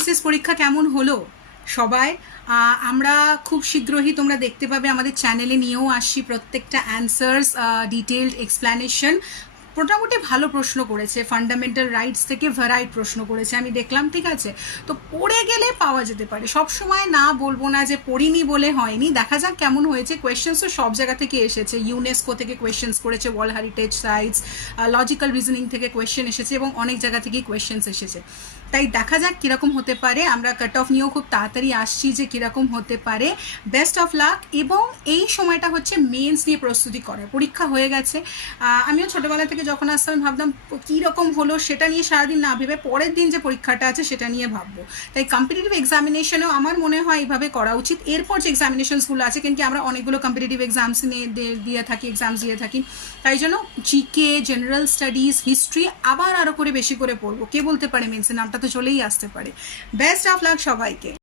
BCS পরীক্ষা কেমন হলো সবাই? আমরা খুব শীঘ্রই তোমরা দেখতে পাবে আমাদের চ্যানেলে নিয়েও আসছি প্রত্যেকটা অ্যান্সার্স, ডিটেলড এক্সপ্ল্যানেশন। মোটামুটি ভালো প্রশ্ন করেছে, ফান্ডামেন্টাল রাইটস থেকে ভ্যারাইড প্রশ্ন করেছে আমি দেখলাম, ঠিক আছে? তো পড়ে গেলে পাওয়া যেতে পারে, সব সময় না বলবো না যে পড়িনি বলে হয়নি। দেখা যাক কেমন হয়েছে। কোয়েশ্চেন্সও সব জায়গা থেকে এসেছে, ইউনেস্কো থেকে কোয়েশ্চেন্স করেছে, world heritage sites, logical reasoning থেকে কোয়েশ্চেন এসেছে এবং অনেক জায়গা থেকেই কোয়েশ্চেন্স এসেছে। তাই দেখা যাক কীরকম হতে পারে। আমরা কাট অফ নিয়েও খুব তাড়াতাড়ি আসছি যে কীরকম হতে পারে। Best of luck. এবং এই সময়টা হচ্ছে মেন্স নিয়ে প্রস্তুতি করার। পরীক্ষা হয়ে গেছে, আমিও ছোটোবেলা থেকে যখন আসতাম আমি ভাবতাম কীরকম হলো সেটা নিয়ে সারাদিন না ভেবে পরের দিন যে পরীক্ষাটা আছে সেটা নিয়ে ভাববো। তাই কম্পিটিটিভ এক্সামিনেশনেও আমার মনে হয় এইভাবে করা উচিত। এরপর যে এক্সামিনেশনসগুলো আছে, কিন্তু আমরা অনেকগুলো কম্পিটিটিভ এক্সামস দিয়ে থাকি, এক্সামস দিয়ে থাকি, তাই জন্য জিকে, জেনারেল স্টাডিজ, হিস্ট্রি আবার আরও করে বেশি করে পড়বো। কে বলতে পারে মেন্সের নামটা তো চলেই আসতে পারে। বেস্ট অফ লাক সবাইকে।